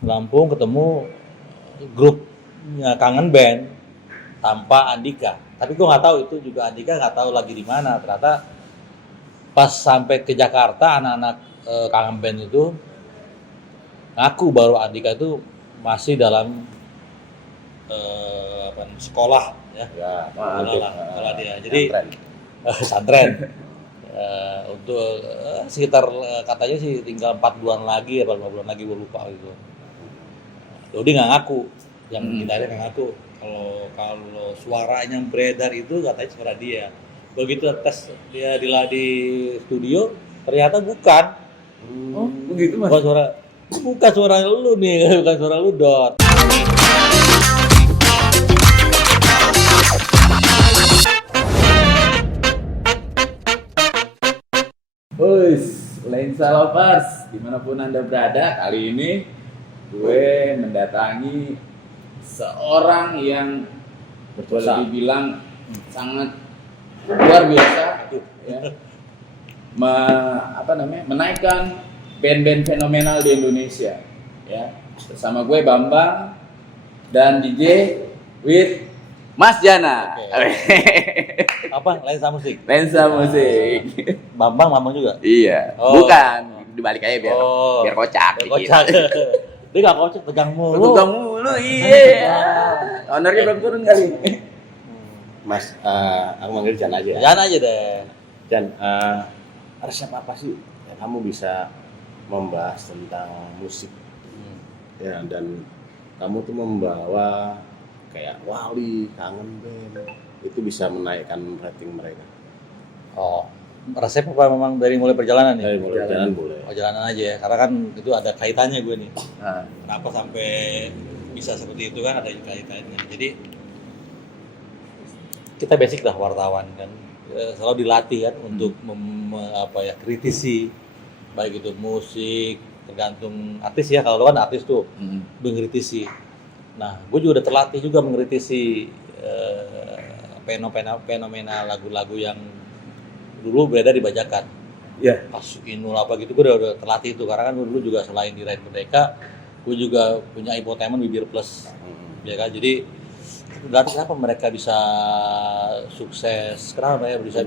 Lampung ketemu grupnya Kangen Band tanpa Andika. Tapi gue nggak tahu itu juga Andika nggak tahu lagi di mana. Ternyata pas sampai ke Jakarta anak-anak Kangen Band itu ngaku baru Andika itu masih dalam sekolah ya. Sekolah dia. Jadi santren. Untuk sekitar katanya sih tinggal 4 bulan lagi apa 5 bulan lagi, gue lupa gitu. Dodi nggak ngaku, yang gitarnya nggak ngaku. Kalau suaranya yang beredar itu katanya suara dia. Begitu tes dia di studio, ternyata bukan. Oh, begitu Mas. Bukan suara lu nih, bukan suara lu Dot. Boys, Lensa Lovers, dimanapun Anda berada, kali ini gue mendatangi seorang yang boleh dibilang sangat luar biasa, ya. Menaikkan band-band fenomenal di Indonesia, ya. Bersama gue Bambang dan DJ with Mas Jana. Apa? Lensa musik. Lensa musik. Bambang juga. Iya. Oh. Bukan. Dibalik aja biar kocak. Biar kocak. Dia nggak kocak, tegang mulu. Tegang mulu, iya. Ownernya belum turun kali. Mas, aku manggil Jan aja. Jan aja deh. Jan, resep apa sih yang kamu bisa membahas tentang musik? Ya, dan kamu tuh membawa kayak Wali, Kangen Band, itu bisa menaikkan rating mereka. Oh, resep apa memang dari mulai perjalanan nih? Dari mulai perjalanan boleh. Oh, jalanan aja ya, karena kan itu ada kaitannya gue nih. Nah. Kenapa sampai bisa seperti itu kan ada kaitannya. Jadi kita basic lah wartawan kan, selalu dilatih kan untuk kritisi, baik itu musik, tergantung artis ya. Kalau lo kan artis tuh mengkritisi. Nah, gue juga udah terlatih juga mengkritisi fenomena lagu-lagu yang dulu beredar dibajakan. Iya. Pas Inul apa gitu, gue udah terlatih itu. Karena kan dulu juga selain di Radio Merdeka, gue juga punya infotainment Bibir Plus. Ya kan, jadi berarti kenapa mereka bisa sukses, kenapa mereka bisa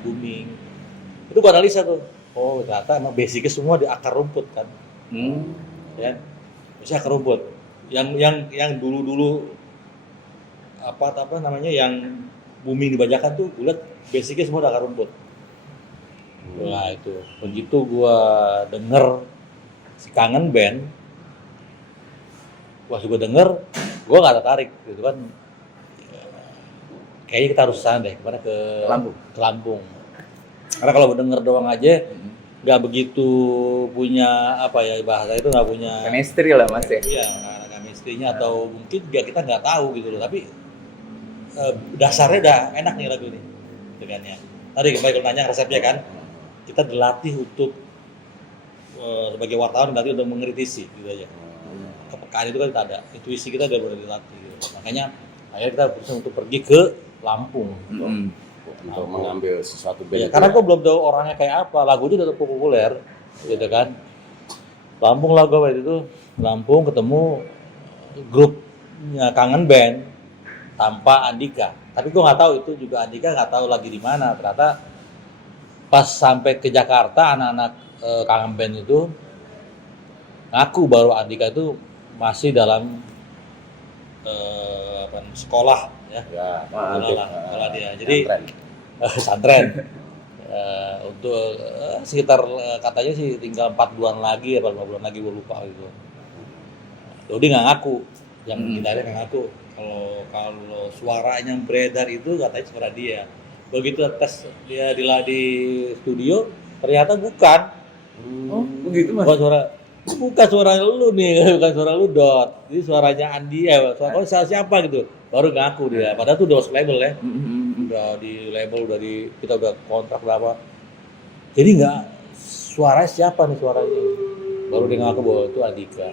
booming. Itu gue analisa tuh. Oh, ternyata emang basicnya semua di akar rumput kan. Ya, bisa akar rumput. Yang dulu yang booming dibajakan tuh gue liat basicnya semua udah akar rumput. Nah itu begitu gue denger si Kangen Band, pas gue denger gue nggak tertarik gitu kan. Kayaknya kita harus sana deh, kemana ke Lampung. Karena kalau denger doang aja nggak begitu punya bahasa itu, nggak punya chemistry lah Mas ya. Iya, chemistry-nya atau mungkin kita nggak tahu gitu loh, tapi dasarnya udah enak nih lagu ini dengannya. Tadi kembali ke nanya resepnya kan, kita dilatih untuk sebagai wartawan dilatih untuk mengkritisi gitu aja. Kepekaan itu kan kita ada, intuisi kita udah boleh dilatih gitu. Makanya akhirnya kita berusaha untuk pergi ke Lampung untuk mengambil sesuatu band. Ya, karena gue belum tahu orangnya kayak apa, lagunya udah populer gitu kan. Lampung lah gue waktu itu, Lampung ketemu grupnya Kangen Band tanpa Andika. Tapi gue nggak tahu itu juga Andika nggak tahu lagi di mana. Ternyata pas sampai ke Jakarta anak-anak Kangen Band itu ngaku baru Andika itu masih dalam sekolah ya. Sekolah dia. Jadi santren. Untuk sekitar katanya sih tinggal 4 bulan lagi apa 5 bulan lagi, gue lupa gitu. Dodi nggak ngaku, yang gitarnya nggak ngaku. Kalau suaranya yang beredar itu katanya suara dia. Begitu tes dia di studio, ternyata bukan. Oh, begitu Mas. Bukan suara lu nih, bukan suara lu Dot. Jadi suaranya Andi, suara siapa gitu. Baru ngaku dia. Padahal tuh udah masuk label ya. Udah di label, kita udah kontrak berapa. Jadi nggak, suaranya siapa nih suaranya. Baru dia ngaku bahwa itu Andika.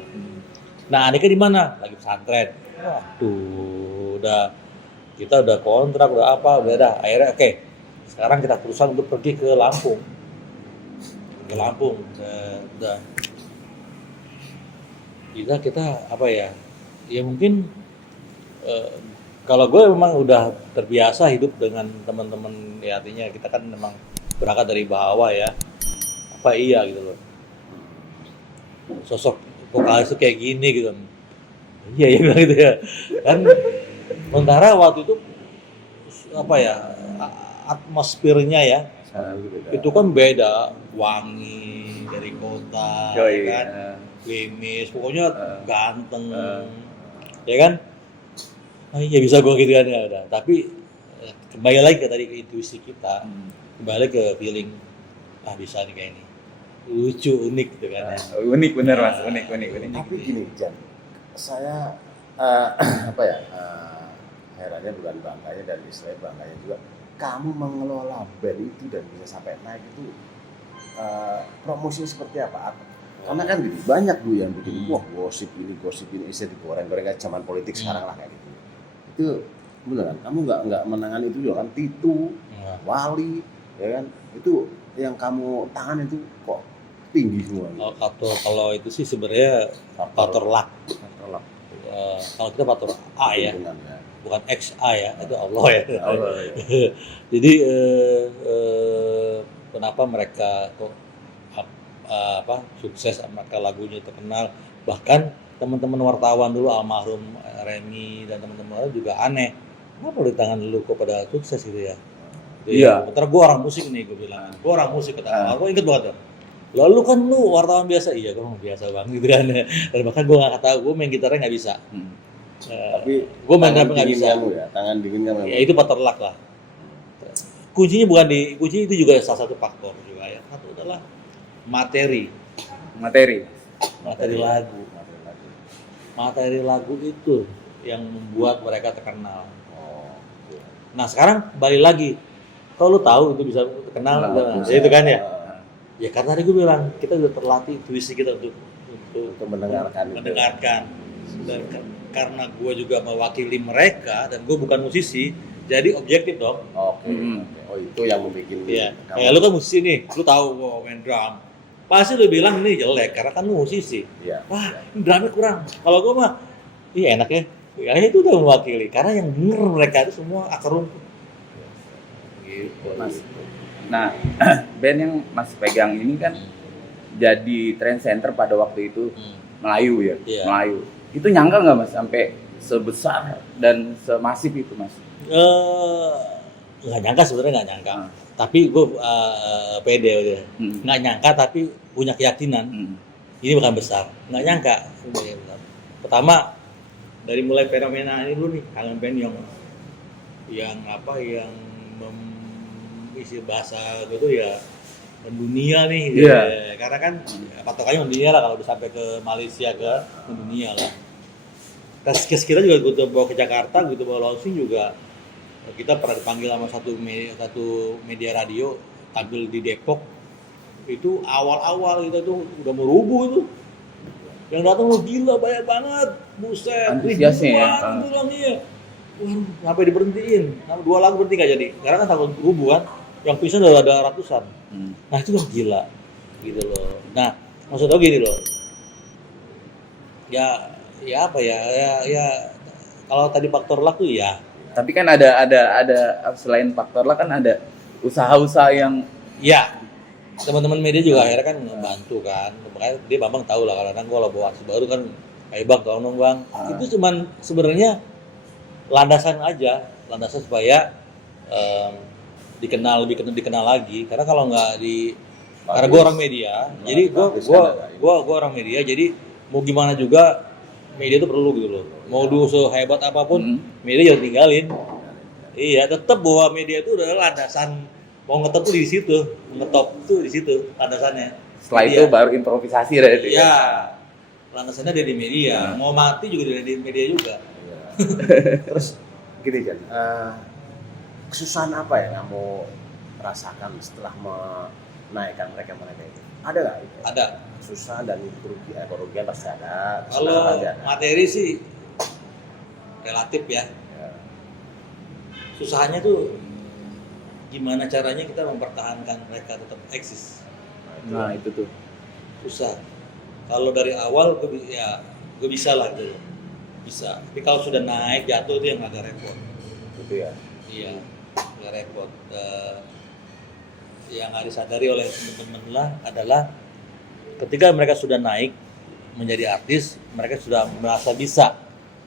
Nah, Andika di mana? Lagi pesantren. Waduh, kita udah kontrak, udah akhirnya oke. Sekarang kita berusaha untuk pergi ke Lampung. Udah kita apa ya? Ya mungkin kalau gue memang udah terbiasa hidup dengan teman-teman, ya artinya kita kan memang berangkat dari bawah ya. Apa iya gitu loh. Sosok vokalis itu kayak gini gitu. Iya ya bilang gitu ya. Kan sementara waktu itu apa ya? Atmosfernya ya. Itu kan beda, wangi dari kota, kan, klimis, pokoknya ganteng, ya kan? Oh iya bisa gue gitu kan ya udah. Tapi kembali lagi ke tadi ke intuisi kita, kembali ke feeling, bisa nih kayak ini, lucu, unik gitu kan? Unik bener mas, unik. Tapi gini Jan, saya herannya bukan bangganya dan istilahnya bangganya juga. Kamu mengelola band itu dan bisa sampai naik itu promosinya seperti apa? Karena kan gini, banyak dulu yang bikin wah gosip ini isi digoreng-goreng kayak zaman politik sekarang lah kayak gitu. Itu beneran kamu nggak menangani itu juga kan Titu, Wali, ya kan itu yang kamu tangan itu kok tinggi semua. Gitu. Kalau itu sih sebenarnya faktor luck. Kalau kita faktor A ya. Bukan XA ya, itu Allah ya. Allah. Jadi kenapa mereka kok sukses, mereka lagunya terkenal, bahkan teman-teman wartawan dulu almarhum Remy dan teman-teman lain juga aneh, kenapa di tangan lu kok pada sukses gitu ya? Iya. Bentar gue orang musik nih, gue bilang, gue orang musik kata, gue inget banget tuh. Lalu kan lu wartawan biasa, iya gue biasa banget gitu kan, dan bahkan gue nggak tahu, gue main gitarnya nggak bisa. Tapi gue main drum nggak bisa. Tangan dingin kamu. Ya itu faktor luck lah. Kuncinya bukan kunci itu juga salah satu faktor juga ya. Satu adalah materi lagu. Materi lagu itu yang membuat mereka terkenal. Nah sekarang balik lagi, kalau lu tahu itu bisa terkenal, itu kan ya. Ya karena tadi gue bilang kita udah terlatih intuisi kita untuk mendengarkan. Dan karena gue juga mewakili mereka dan gue bukan musisi, jadi objektif dong. Oke. Oh itu yang membuat. Iya. Kayak lu kan musisi nih, lu tahu gue main drum. Pasti lu bilang ini jelek karena kan lu musisi. Iya. Wah, ini drumnya kurang. Kalau gue mah, iya enak ya. Ya itu udah mewakili karena yang denger mereka itu semua akar rumput. Gitu. Mas. Nah, band yang Mas pegang ini kan jadi trend center pada waktu itu Melayu ya, Melayu. Itu nyangka nggak Mas sampai sebesar dan semasif itu Mas? Nggak nyangka sebenarnya nggak nyangka. Tapi gue pede udah. Nggak nyangka tapi punya keyakinan. Ini bukan besar. Nggak nyangka. Pertama dari mulai fenomena ini dulu nih, kangen band yang isi bahasa gitu ya mendunia nih. Yeah. Karena kan patokannya mendunia lah, kalau udah sampai ke Malaysia ke mendunia lah. Tes kita juga gue bawa ke Jakarta, gitu bawa launching juga. Kita pernah dipanggil sama satu media radio tampil di Depok. Itu awal-awal kita tuh udah mau rubuh itu. Yang datang gila banyak banget, buset. Antusiasnya ya. Bilang iya. Waduh, sampai diberhentiin. 2 lagu berhenti nggak jadi. Karena kan takut rubuh kan. Yang pisan udah ada ratusan. Nah itu kan gila, gitu loh. Nah maksudnya gini loh. Ya apa ya kalau tadi faktor luck tuh ya. Tapi kan ada selain faktor luck kan ada usaha-usaha yang ya teman-teman media juga akhirnya kan membantu kan. Makanya dia Bambang tahu lah kalau gue bawa aksi baru kan, Bang tolong dong Bang. Itu cuman sebenarnya landasan supaya lebih dikenal lagi. Karena kalau nggak karena gue orang media, jadi gue orang media, jadi mau gimana juga media itu perlu gitu loh. Mau dulu sehebat apapun, media jangan tinggalin. Iya, tetap bahwa media itu adalah landasan. Mau ngetop tuh di situ, ngetop tuh di situ landasannya. Setelah itu baru improvisasi dari itu. Iya, landasannya dari media. Mau mati juga dari media juga. Terus gini kan, kesusahan apa yang kamu rasakan setelah menaikkan mereka itu? Ada nggak? Ada. Kesusahan dan kerugian pasti ada. Kalau materi sih relatif ya. Susahnya tuh gimana caranya kita mempertahankan mereka tetap eksis. Nah itu tuh susah. Kalau dari awal ya gue bisa lah gitu, bisa. Tapi kalau sudah naik jatuh itu yang agak repot. Gitu ya. Iya, agak repot. Yang harus disadari oleh teman-teman lah adalah ketika mereka sudah naik menjadi artis, mereka sudah merasa bisa,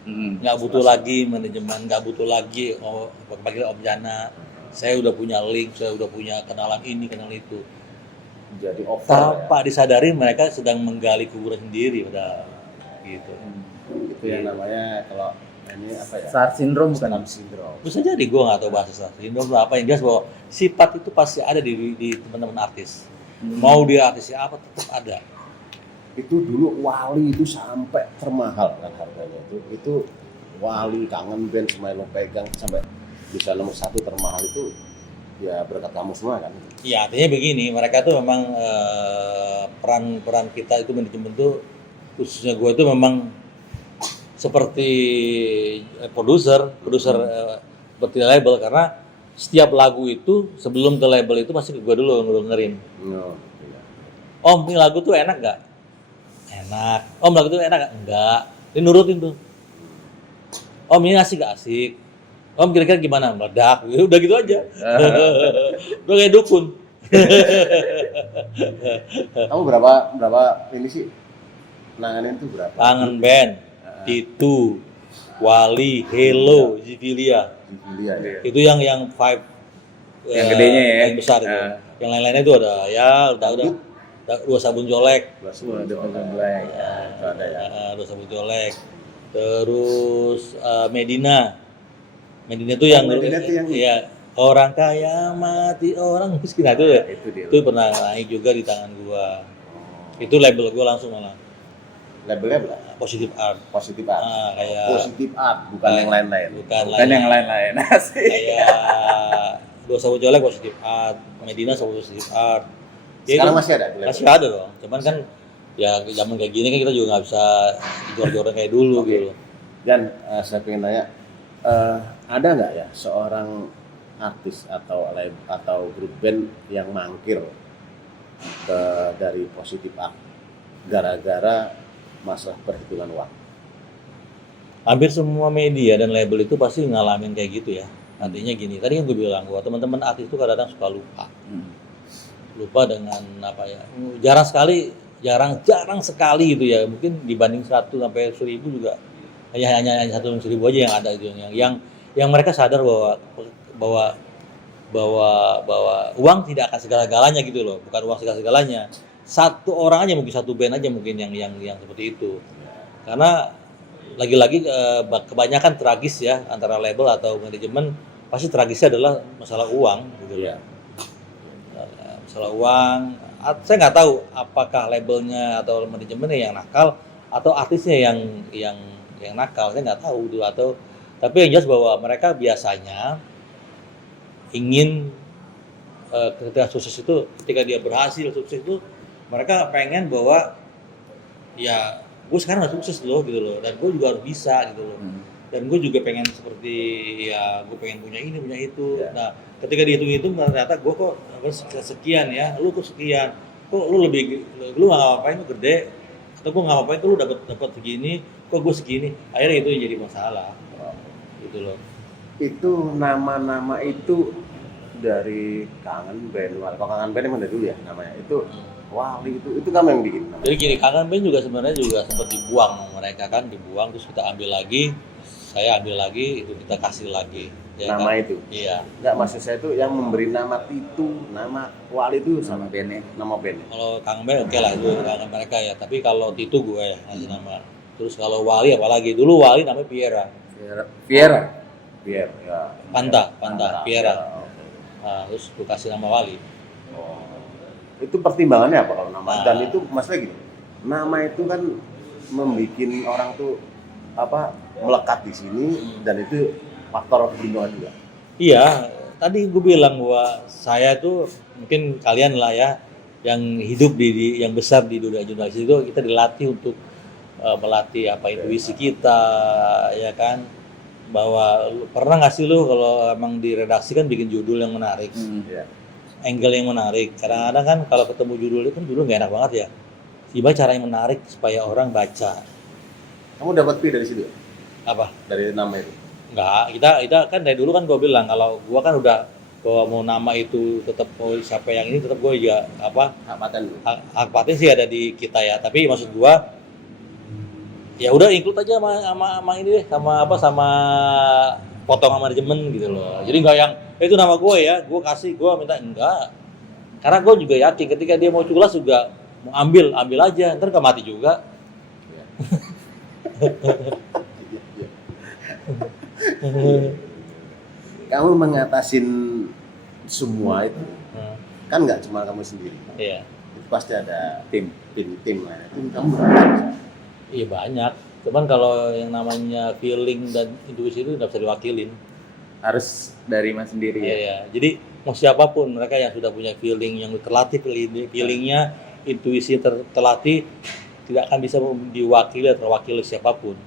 nggak butuh lagi manajemen, nggak butuh lagi panggil Om Jana. Saya udah punya link, saya udah punya kenalan ini, kenalan itu. Jadi over Tanpa disadari mereka sedang menggali kuburan sendiri, pada gitu. Itu yang namanya kalau ini apa ya? Star syndrome bukan? Star syndrome. Bisa jadi gue nggak tahu bahasa sindrom apa, yang jelas bahwa sifat itu pasti ada di teman-teman artis. Mau dia artisnya apa tetap ada. Itu dulu Wali itu sampai termahal kan harganya itu Wali Kangen Band semuanya lo pegang sampai bisa nomor 1 termahal itu ya berkat kamu semua kan. Ya artinya begini, mereka tuh memang peran kita itu manajemen tuh, khususnya gue itu memang seperti produser seperti label, karena setiap lagu itu sebelum ke label itu pasti gue dulu dengerin. No, iya. Om, ini lagu tuh enak nggak? Enak. Om, lagu tuh enak nggak? Enggak. Dia nurutin tuh. Om, ini asik nggak asik? Om, kira-kira gimana? Meledak. Udah gitu aja. Udah kayak dukun. Kamu berapa ini sih nanganin tuh berapa? Kangen Band, Itu, Wali, Hello, Zivilia. Julia ya. Itu yang five Yang gedenya ya. yang besar itu. Yang lain-lainnya itu ada ya udah 2 sabun colek. Black. Itu ada ya. 2 sabun colek. Terus Medina itu yang Medina itu yang ya, orang kaya mati orang miskin. Nah, itu ya. Itu dia. Itu pernah naik juga di tangan gua. Itu label gua langsung malah. Labelnya berapa? Positive Art. Positif art. Kayak Positif art, bukan yang lain-lain. bukan Yang lain-lain. Asik. kayak 2 sabun colek Positive Art, Medina Positive Art. Ya, Sekarang itu masih ada di label? masih ada dong. Cuman kan ya zaman kayak gini kan kita juga nggak bisa jor-joran kayak dulu gitu. Dan saya pengen nanya, ada nggak ya seorang artis atau grup band yang mangkir dari Positif Art gara-gara masalah perhitungan uang? Hampir semua media dan label itu pasti ngalamin kayak gitu ya. Artinya gini, tadi yang gue bilang bahwa teman-teman artis itu kadang-kadang suka lupa dengan apa ya, jarang sekali gitu ya, mungkin dibanding 100 sampai 1000 juga hanya 1 1000 aja yang ada gitu, yang mereka sadar bahwa uang tidak akan segala-galanya gitu loh, bukan uang segala-galanya. Satu orang aja mungkin, satu band aja mungkin yang seperti itu, karena lagi-lagi kebanyakan tragis ya antara label atau manajemen, pasti tragisnya adalah masalah uang gitu ya. Masalah uang, saya nggak tahu apakah labelnya atau manajemennya yang nakal atau artisnya yang nakal, saya nggak tahu itu, atau tapi yang jelas bahwa mereka biasanya ingin ketika sukses itu, ketika dia berhasil sukses itu, mereka pengen bahwa ya gue sekarang udah sukses loh gitu loh, dan gue juga harus bisa gitu loh, dan gue juga pengen seperti ya gue pengen punya ini punya itu. Nah ketika dihitung-hitung ternyata gue kok sekian ya, lu kok sekian, kok lu lu nggak ngapain lu gede, atau gue nggak ngapain tuh lu dapat segini, kok gue segini, akhirnya itu yang jadi masalah gitu loh. Itu nama-nama itu dari Kangen Band. Kalau Kangen Band emang dari dulu ya namanya itu. Wali itu kamu yang bikin namanya. Jadi gini, Kangen Band juga sebenarnya juga sempat dibuang, mereka kan dibuang, terus kita ambil lagi, saya ambil lagi, itu kita kasih lagi ya nama kan? itu. Iya. Enggak, maksud saya itu yang memberi nama Titu, nama Wali itu Sama bandnya. nama bandnya. Kalau Kangen Band oke lah, itu Kangen mereka ya, tapi kalau Titu gue ngasih nama. Terus kalau Wali apalagi, dulu Wali namanya Piera Viera. Biar ya. Panta Piera. Oke. Nah, terus gue kasih nama Wali. Oh. Itu pertimbangannya apa kalau nama? Nah. Dan itu maksudnya gini, nama itu kan membuat orang tuh apa melekat di sini dan itu faktor pertimbangan juga. Iya, tadi gue bilang bahwa saya tuh mungkin kalian lah ya yang hidup yang besar di dunia jurnalis itu, kita dilatih untuk melatih apa intuisi kita ya kan, bahwa pernah nggak sih lu kalau emang di redaksi kan bikin judul yang menarik, Ya. angle yang menarik. Kadang-kadang kan kalau ketemu judul itu kan judul nggak enak banget ya. Gimana cara yang menarik supaya orang baca? Kamu dapat fee dari situ? Apa? Dari nama itu? Enggak, kita kan dari dulu kan gue bilang kalau gue kan udah bahwa mau nama itu tetap mau siapa yang ini tetap gue juga apa Hak paten. hak paten sih ada di kita ya. Tapi maksud gue ya udah include aja sama ini deh sama potongan manajemen gitu loh. Jadi nggak yang itu nama gue ya, gue kasih gue minta enggak. Karena gue juga yakin ketika dia mau culas juga mau ambil aja, ntar gak mati juga. Kamu mengatasin semua itu kan nggak cuma kamu sendiri. Iya. Itu pasti ada Tim. lah. Tim kamu berapa? Iya banyak. Cuman kalau yang namanya feeling dan intuisi itu nggak bisa diwakilin. Harus dari Mas sendiri ya. Iya. Jadi mau siapapun mereka yang sudah punya feeling yang terlatih feelingnya, intuisi terlatih tidak akan bisa diwakili atau terwakili siapapun.